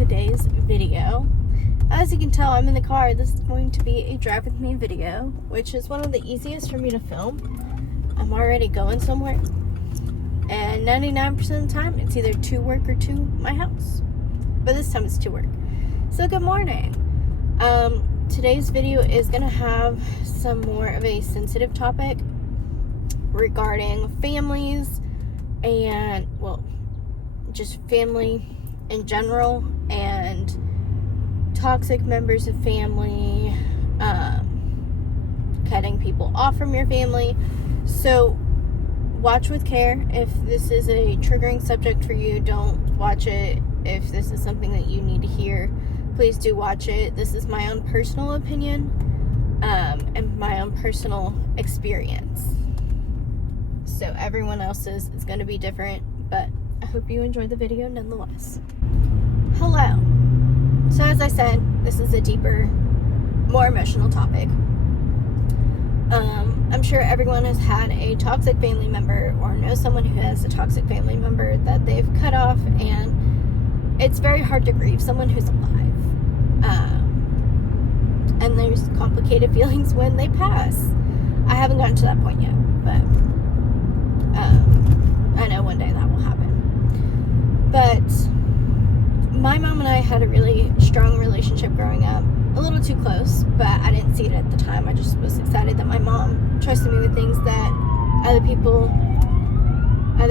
today's video. As you can tell, I'm in the car. This is going to be a drive with me video, which is one of the easiest for me to film. I'm already going somewhere, and 99% of the time it's either to work or to my house, but this time it's to work. So good morning. Today's video is going to have some more of a sensitive topic regarding families and, well, just family in general and toxic members of family, cutting people off from your family. So watch with care. If this is a triggering subject for you, don't watch it. If this is something that you need to hear, please do watch it. This is my own personal opinion and my own personal experience. So everyone else's is going to be different, but I hope you enjoy the video nonetheless. Hello. So as I said, this is a deeper, more emotional topic. I'm sure everyone has had a toxic family member or knows someone who has a toxic family member that they've cut off, and it's very hard to grieve someone who's alive. And there's complicated feelings when they pass. I haven't gotten to that point yet, but I know one day that will happen. But my mom and I had a really strong relationship growing up. A little too close, but I didn't see it at the time. I just was excited that my mom trusted me with things that other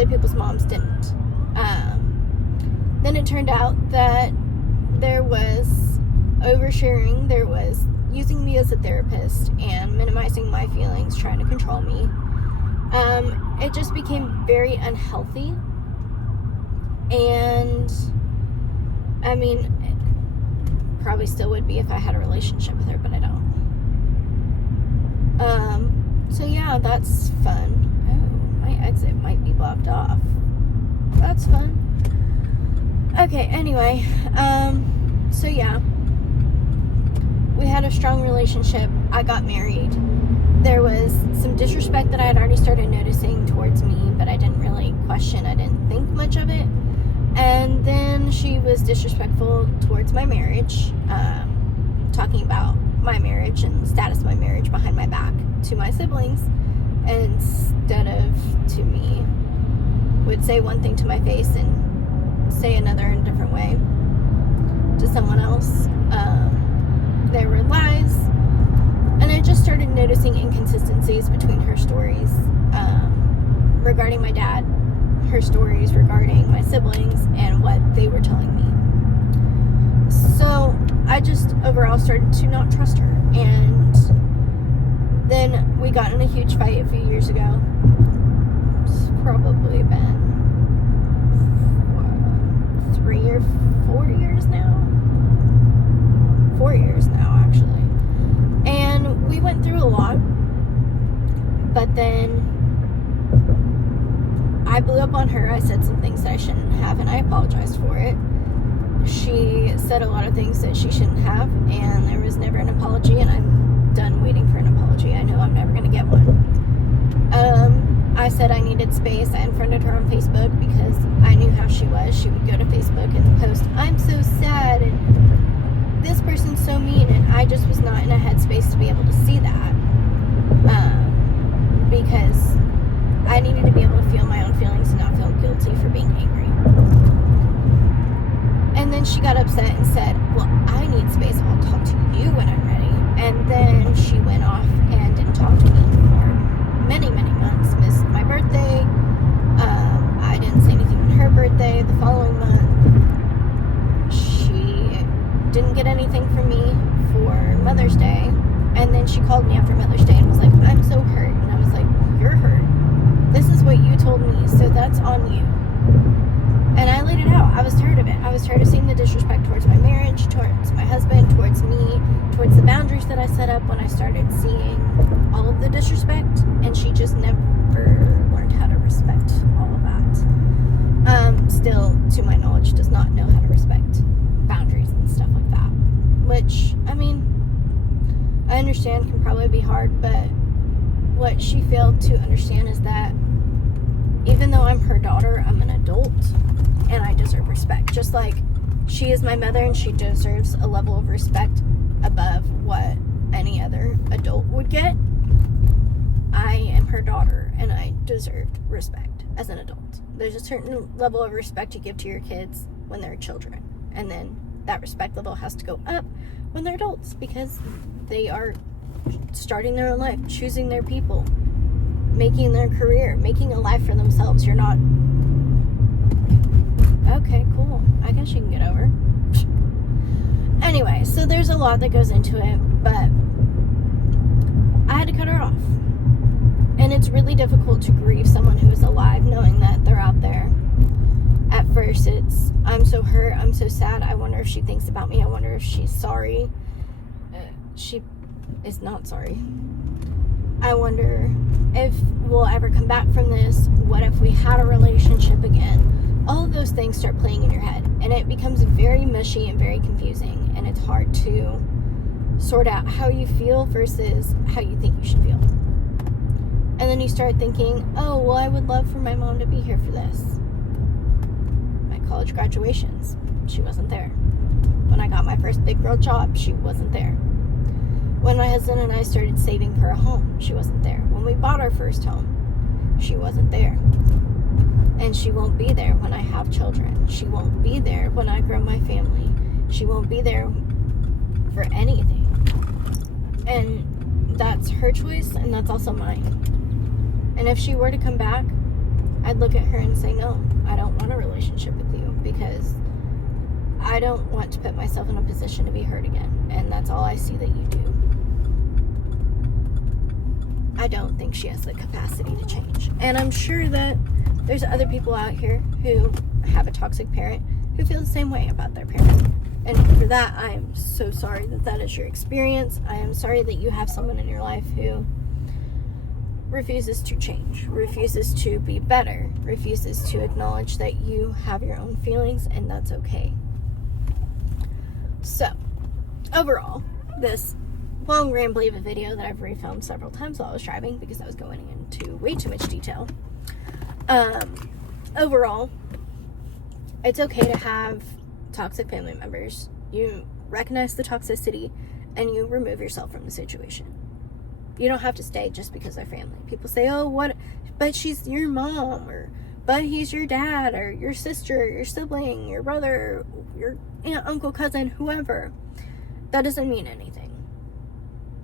people's moms didn't. Then it turned out that there was oversharing. There was using me as a therapist and minimizing my feelings, trying to control me. It just became very unhealthy. And I mean, probably still would be if I had a relationship with her, but I don't. So yeah, that's fun. Oh, my exit might be blocked off. That's fun. Okay, anyway, so yeah, we had a strong relationship. I got married. There was some disrespect that I had already started noticing towards me, but I didn't really question. I didn't think much of it. And then she was disrespectful towards my marriage, talking about my marriage and the status of my marriage behind my back to my siblings instead of to me. Would say one thing to my face and say another in a different way to someone else. There were lies, and I just started noticing inconsistencies between her stories regarding my dad, her stories regarding my siblings, and what they were telling me. So I just overall started to not trust her, and then we got in a huge fight a few years ago. It's probably been 3 or 4 years now. 4 years now, actually. And we went through a lot, but then I blew up on her. I said some things that I shouldn't have, and I apologized for it. She said a lot of things that she shouldn't have, and there was never an apology, and I'm done waiting for an apology. I know I'm never going to get one. I said I needed space. I unfriended her on Facebook because I knew how she was. She would go to Facebook and post, "I'm so sad," and "This person's so mean," and I just was not in a headspace to be able to see that. Because I needed to be able to feel my own feelings and not feel guilty for being angry. And then she got upset and said, "Well, I need space. I'll talk to you when I'm ready." And then she went off and didn't talk to me for many, many months. Missed my birthday. I didn't say anything on her birthday. The following month, she didn't get anything from me for Mother's Day. And then she called me after Mother's Day and was like, "I'm so hurt." And I was like, "You're hurt. This is what you told me, so that's on you." And I laid it out. I was tired of it. I was tired of seeing the disrespect towards my marriage, towards my husband, towards me, towards the boundaries that I set up when I started seeing all of the disrespect. And she just never learned how to respect all of that. Still, to my knowledge, does not know how to respect boundaries and stuff like that. Which, I mean, I understand can probably be hard, but what she failed to understand is that even though I'm her daughter, I'm an adult, and I deserve respect. Just like She is my mother, and she deserves a level of respect above what any other adult would get. I am her daughter, and I deserved respect as an adult. There's a certain level of respect you give to your kids when they're children, and then that respect level has to go up when they're adults, because they are starting their own life, choosing their people, making their career, making a life for themselves. You're not... Okay, cool. I guess you can get over. Anyway, so there's a lot that goes into it, but I had to cut her off. And it's really difficult to grieve someone who is alive knowing that they're out there. At first, it's, I'm so hurt, I'm so sad, I wonder if she thinks about me, I wonder if she's sorry. She is not sorry. I wonder if we'll ever come back from this. What if we had a relationship again? All of those things start playing in your head, and it becomes very mushy and very confusing, and it's hard to sort out how you feel versus how you think you should feel. And then you start thinking, oh, well, I would love for my mom to be here for this. My college graduations, she wasn't there. When I got my first big girl job, she wasn't there. When my husband and I started saving for a home, she wasn't there. When we bought our first home, she wasn't there. And she won't be there when I have children. She won't be there when I grow my family. She won't be there for anything. And that's her choice, and that's also mine. And if she were to come back, I'd look at her and say, no, I don't want a relationship with you, because I don't want to put myself in a position to be hurt again. And that's all I see that you do. I don't think she has the capacity to change. And I'm sure that there's other people out here who have a toxic parent who feel the same way about their parent. And for that, I am so sorry that that is your experience. I am sorry that you have someone in your life who refuses to change, refuses to be better, refuses to acknowledge that you have your own feelings, and that's okay. So, overall, this long rambly of a video that I've refilmed several times while I was driving because I was going into way too much detail. Overall, it's okay to have toxic family members. You recognize the toxicity and you remove yourself from the situation. You don't have to stay just because they're family. People say, oh, what, but she's your mom, or but he's your dad, or your sister, your sibling, your brother, your aunt, uncle, cousin, whoever. That doesn't mean anything.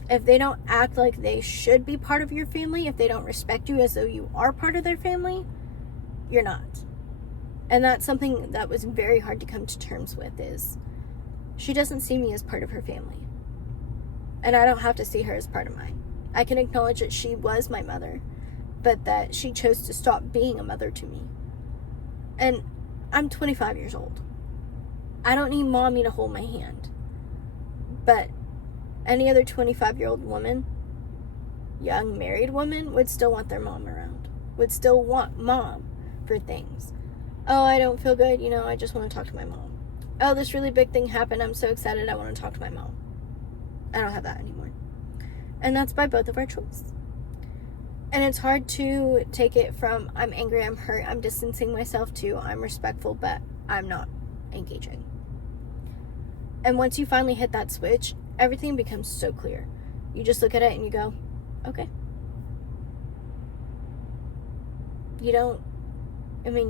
If they don't act like they should be part of your family, if they don't respect you as though you are part of their family, you're not. And that's something that was very hard to come to terms with, is she doesn't see me as part of her family. And I don't have to see her as part of mine. I can acknowledge that she was my mother, but that she chose to stop being a mother to me. And I'm 25 years old. I don't need mommy to hold my hand. But any other 25-year-old woman, young married woman, would still want their mom around. Would still want mom for things. Oh, I don't feel good, I just want to talk to my mom. Oh, this really big thing happened, I'm so excited, I want to talk to my mom. I don't have that anymore. And that's by both of our choice. And it's hard to take it from, I'm angry, I'm hurt, I'm distancing myself, to I'm respectful, but I'm not engaging. And once you finally hit that switch, everything becomes so clear. You just look at it and you go, okay. You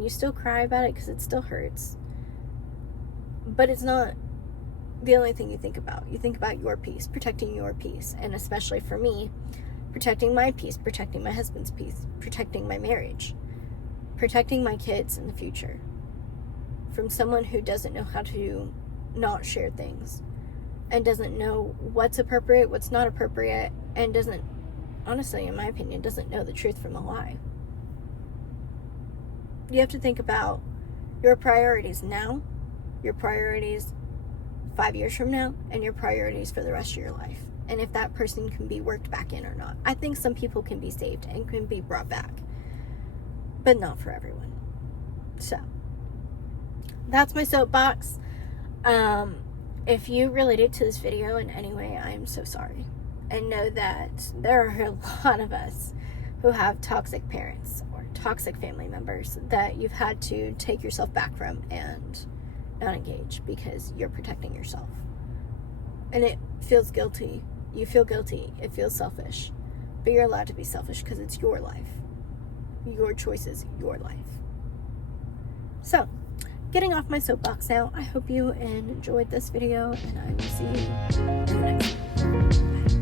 still cry about it because it still hurts. But it's not the only thing you think about. You think about your peace, protecting your peace. And especially for me, protecting my peace, protecting my husband's peace, protecting my marriage, protecting my kids in the future from someone who doesn't know how to not share things, and doesn't know what's appropriate, what's not appropriate, and doesn't, honestly, in my opinion, doesn't know the truth from a lie. You have to think about your priorities now, your priorities 5 years from now, and your priorities for the rest of your life. And if that person can be worked back in or not. I think some people can be saved and can be brought back, but not for everyone. So, that's my soapbox. If you related to this video in any way, I am so sorry. And know that there are a lot of us who have toxic parents or toxic family members that you've had to take yourself back from and not engage, because you're protecting yourself. And it feels guilty. You feel guilty. It feels selfish. But you're allowed to be selfish because it's your life. Your choices, your life. So, getting off my soapbox now, I hope you enjoyed this video, and I will see you in the next one. Bye.